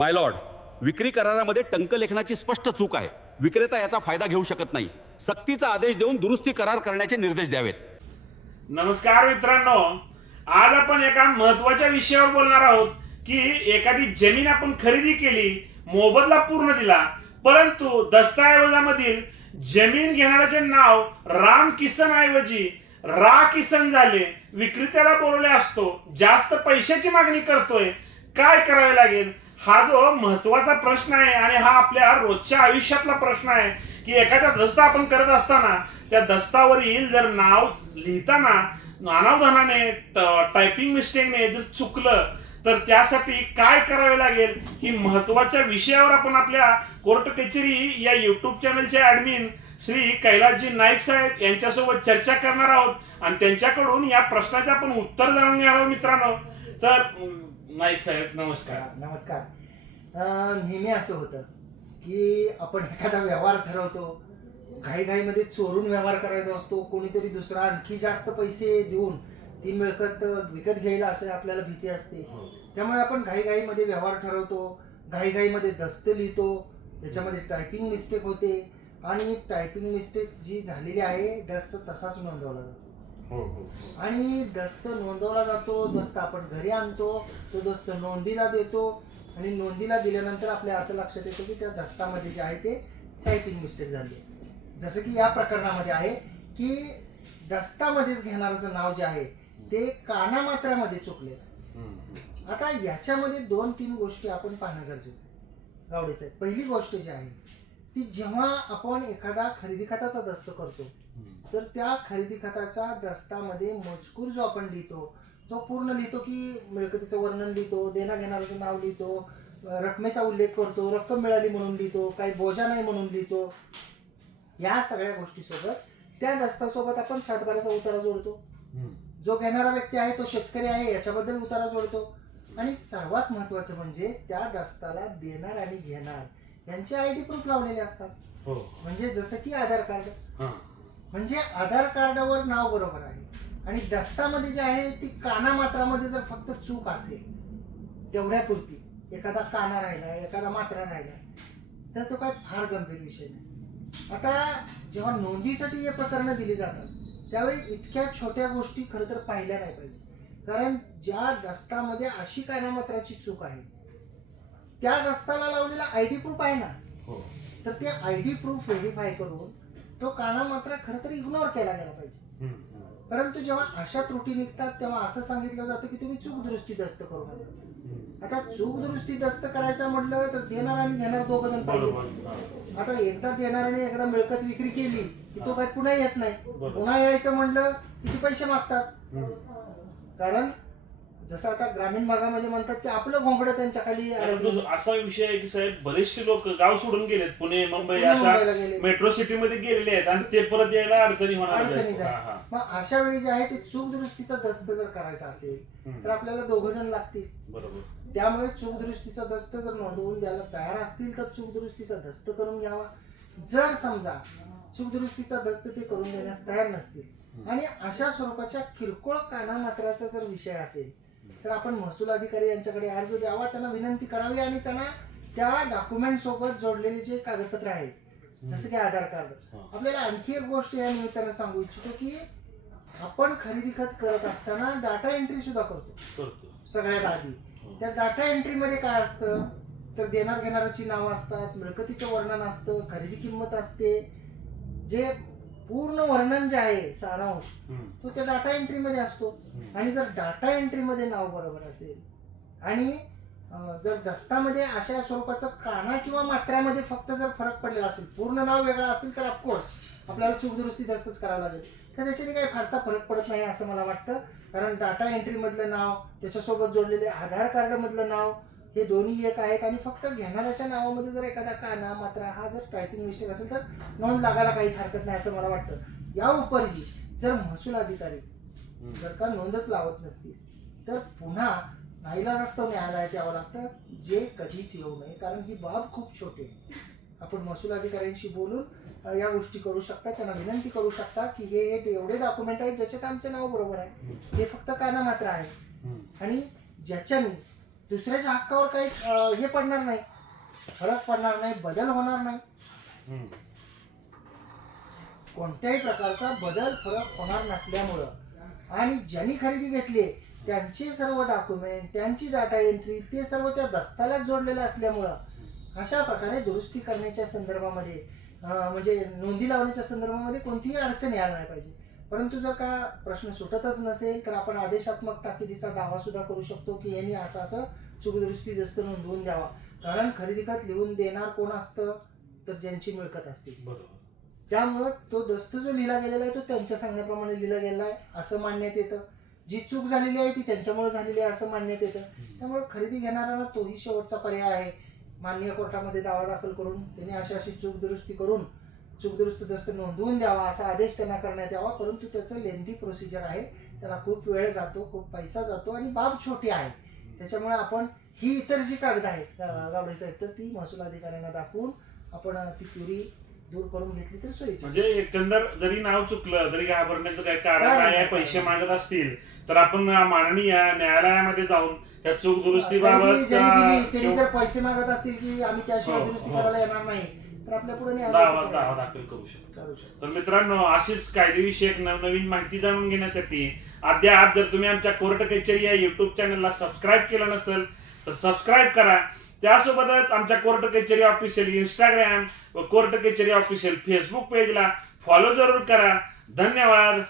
माय Lord, विक्री करारामध्ये टंकलेखनाची स्पष्ट चूक आहे. विक्रेता याचा फायदा घेऊ शकत नाही. सक्तीचा आदेश देऊन दुरुस्ती करार करण्याचे निर्देश द्यावेत. नमस्कार मित्रांनो, आज आपण एका महत्वाच्या विषयावर बोलणार आहोत की एखादी जमीन आपण खरेदी केली, मोबदला पूर्ण दिला, परंतु दस्तऐवजामधील जमीन घेणाऱ्याचे नाव राम किसन ऐवजी रा किसन झाले. विक्रेत्याला बोलवले असतो, जास्त पैशाची मागणी करतोय, काय करावे लागेल? हा जो महत्वाचा प्रश्न आहे आणि हा आपल्या रोजच्या आयुष्यातला प्रश्न आहे की एखादा दस्ता आपण करत असताना त्या दस्तावरील जर नाव लिहिताना अनावधानाने टायपिंग मिस्टेकने जर चुकलं तर त्यासाठी काय करावे लागेल, ही महत्वाच्या विषयावर आपण आपल्या कोर्ट कचेरी या युट्यूब चॅनलचे ऍडमिन श्री कैलासजी नाईक साहेब यांच्यासोबत चर्चा करणार आहोत आणि त्यांच्याकडून या प्रश्नाचे आपण उत्तर जाणून घेणार आहोत. मित्रांनो, तर नाईक साहेब नमस्कार. नमस्कार. नेहमी असं होतं की आपण एखादा व्यवहार ठरवतो, घाईघाईमध्ये चोरून व्यवहार करायचा असतो, कोणीतरी दुसरा आणखी जास्त पैसे देऊन ती मिळकत विकत घ्यायला असं आपल्याला भीती असते. त्यामुळे आपण घाईघाईमध्ये व्यवहार ठरवतो, घाईघाईमध्ये दस्त लिहितो, त्याच्यामध्ये टायपिंग मिस्टेक होते आणि टायपिंग मिस्टेक जी झालेली आहे दस्त तसाच नोंदवला जातो. आणि दस्त नोंदवला जातो, दस्त आपण घरी आणतो, तो दस्त नोंदीला देतो आणि नोंदीला दिल्यानंतर आपल्या असं लक्षात येतं की त्या दस्तामध्ये जे आहे ते टायपिंग मिस्टेक झाली आहे. जसं की या प्रकरणामध्ये आहे की दस्तामध्येच घेणाऱ्याचं नाव जे आहे ते कानामात्रामध्ये चुकलेलं आहे. आता याच्यामध्ये 2-3 गोष्टी आपण पाहणं गरजेचं आहे गावडे साहेब. पहिली गोष्ट जी आहे ती, जेव्हा आपण एखादा खरेदी खताचा दस्त करतो तर त्या खरेदी खताचा दस्तामध्ये मजकूर जो आपण लिहितो तो पूर्ण लिहितो की मिळकतीचं वर्णन लिहितो, देणा घेणाऱ्याचं नाव लिहितो, रकमेचा उल्लेख करतो, रक्कम मिळाली म्हणून लिहितो, काही बोजा नाही म्हणून लिहितो. या सगळ्या गोष्टीसोबत त्या दस्तासोबत आपण सातबाराचा उतारा जोडतो. जो घेणारा व्यक्ती आहे तो शेतकरी आहे याच्याबद्दल उतारा जोडतो. आणि सर्वात महत्वाचं म्हणजे त्या दस्ताला देणार आणि घेणार यांचे आयडी प्रूफ लावलेले असतात. म्हणजे जसं की आधार कार्ड, म्हणजे आधार कार्डावर नाव बरोबर आहे आणि दस्तामध्ये जे आहे ती कानामात्रामध्ये जर फक्त चूक असेल तेवढ्यापुरती, एखादा काना राहिलाय, एखादा मात्रा राहिलाय, तर तो काय फार गंभीर विषय नाही. आता जेव्हा नोंदीसाठी हे प्रकरणं दिली जातात त्यावेळी इतक्या छोट्या गोष्टी खरं तर पाहिल्या नाही पाहिजे. कारण ज्या दस्तामध्ये अशी कानामात्राची चूक आहे त्या दस्ताला लावलेला आयडी प्रूफ आहे ना, तर ते आयडी प्रूफ व्हेरीफाय करून तो कानामात्रा खरं तर इग्नोर केला गेला पाहिजे. परंतु जेव्हा अशा त्रुटी निघतात तेव्हा असं सांगितलं जातं की तुम्ही चूक दुरुस्ती दस्त करू नका. आता चूक दुरुस्ती दस्त करायचं म्हटलं तर देणार आणि घेणार दोघ जण पाहिजे. आता एकदा देणाऱ्याने एकदा मिळकत विक्री केली की तो काय पुन्हा येत नाही. पुन्हा यायचं म्हटलं किती पैसे मागतात. कारण जसं आता ग्रामीण भागामध्ये म्हणतात की आपलं घोंगडं त्यांच्या खाली असा विषय आहे की साहेब, बरेचसे लोक गाव सोडून गेलेत, पुणे मुंबई अशा मेट्रो सिटी मध्ये गेलेले आहेत आणि ते परत यायला अडचणी होणार. मग अशा वेळी जे आहे ते चूक दुरुस्तीचा दस्त जर करायचा असेल तर आपल्याला दोघ जण लागतील. बरोबर. त्यामुळे चूक दुरुस्तीचा दस्त जर नोंदवून द्यायला तयार असतील तर चूक दुरुस्तीचा दस्त करून घ्यावा. जर समजा चूक दुरुस्तीचा दस्त ते करून देण्यास तयार नसतील आणि अशा स्वरूपाच्या किरकोळ कानामात्राचा जर विषय असेल तर आपण महसूल अधिकारी यांच्याकडे अर्ज द्यावा, त्यांना विनंती करावी आणि त्यांना त्या डॉक्युमेंट सोबत जोडलेले जे कागदपत्र आहेत जसं की आधार कार्ड. आपल्याला आणखी एक गोष्ट या निमित्तानं सांगू इच्छितो की आपण खरेदी खत करत असताना डाटा एंट्री सुद्धा करतो. सगळ्यात आधी त्या डाटा एंट्रीमध्ये काय असतं तर देणार घेणाऱ्याची नावं असतात, मिळकतीचं वर्णन असतं, खरेदी किंमत असते. जे पूर्ण वर्णन जे आहे सारांश तो त्या डाटा एंट्रीमध्ये असतो. आणि जर डाटा एंट्रीमध्ये नाव बरोबर असेल आणि जर दस्तामध्ये अशा स्वरूपाचं काना किंवा मात्रामध्ये फक्त जर फरक पडलेला असेल, पूर्ण नाव वेगळं असेल तर ऑफकोर्स आपल्याला चूक दुरुस्ती दस्तच करावं लागेल. तर त्याच्याने काही फारसा फरक पडत नाही असं मला वाटतं. कारण डाटा एंट्रीमधलं नाव, त्याच्यासोबत जोडलेले आधार कार्डमधलं नाव हे दोन्ही एक आहेत आणि फक्त घेणाऱ्याच्या नावामध्ये जर एखादा काना मात्रा हा जर टायपिंग मिस्टेक असेल तर नोंद लागायला काहीच हरकत नाही असं मला वाटतं. या उपरही जर महसूल अधिकारी जर का नोंदच लावत नसतील तर पुन्हा नाईलाजास्तव न्यायालयात यावं लागतं, जे कधीच येऊ नये. कारण ही बाब खूप छोटी आहे. आपण महसूल अधिकाऱ्यांशी बोलून या गोष्टी करू शकता, त्यांना विनंती करू शकता की हे एवढे डॉक्युमेंट आहेत ज्याच्यात आमचं नाव बरोबर आहे, हे फक्त काना मात्र आहे आणि ज्याच्याने दुसऱ्याच्या हक्कावर काही हे पडणार नाही, फरक पडणार नाही, बदल होणार नाही. हम्म. कोणत्याही प्रकारचा बदल फरक होणार नसल्यामुळं आणि ज्यांनी खरेदी घेतली त्यांचे सर्व डॉक्युमेंट, त्यांची डाटा एंट्री, ते सर्व त्या दस्तावेजात जोडलेलं असल्यामुळं अशा प्रकारे दुरुस्ती करण्याच्या संदर्भामध्ये म्हणजे नोंदी लावण्याच्या संदर्भामध्ये कोणतीही अडचण यायला नाही पाहिजे. परंतु जर का प्रश्न सुटतच नसेल तर आपण आदेशात्मक ताकिदीचा दावा सुद्धा करू शकतो की यांनी असं असं चूकदुरुस्ती दस्त नोंदवून द्यावा. कारण खरेदी खत लिहून देणार कोण असतं तर ज्यांची मिळकत असते. बरोबर. त्यामुळं तो दस्त जो लिहिला गेलेला आहे तो त्यांच्या सांगण्याप्रमाणे लिहिला गेलेला आहे असं मानण्यात येतं. जी चूक झालेली आहे ती त्यांच्यामुळे झालेली आहे असं मानण्यात येतं. त्यामुळे खरेदी घेणाऱ्यांना तोही शेवटचा पर्याय आहे. माननीय कोर्टामध्ये दावा दाखल करून त्यांनी अशी चूक दुरुस्ती करून चूकदुरुस्त दस्त नोंदवून द्यावा असा आदेश त्यांना करण्यात यावा. परंतु त्याचं लेंथी प्रोसिजर आहे, त्याला खूप वेळ जातो, खूप पैसा जातो आणि बाब छोटी आहे. त्याच्यामुळे आपण ही इतर जी कागद आहेत गावडे साहेब तर ती महसूल अधिकाऱ्यांना दाखवून आपण ती क्युरी दूर करून घेतली तर सोयीचं. म्हणजे एकंदर जरी नाव चुकलं तरी घाबरण्याचं काही कारण नाही आहे. पैसे मागत असतील तर आपण माननीय न्यायालयामध्ये जाऊन त्या चूक दुरुस्तीबाबत त्यांनी जर पैसे मागत असतील की आम्ही त्याशिवाय दुरुस्ती करायला येणार नाही तर आपल्या पुढे दावा दाखल करू शकतो. तर मित्रांनो, अशीच कायदेविषयक नवनवीन माहिती जाणून घेण्यासाठी अद्याप जर तुम्ही आमच्या कोर्ट कचेरी या युट्यूब चॅनलला सबस्क्राईब केलं नसेल तर सबस्क्राईब करा. त्यासोबतच आमच्या कोर्ट कचेरी ऑफिशियल इंस्टाग्राम व कोर्ट कचेरी ऑफिशियल फेसबुक पेजला फॉलो जरूर करा. धन्यवाद.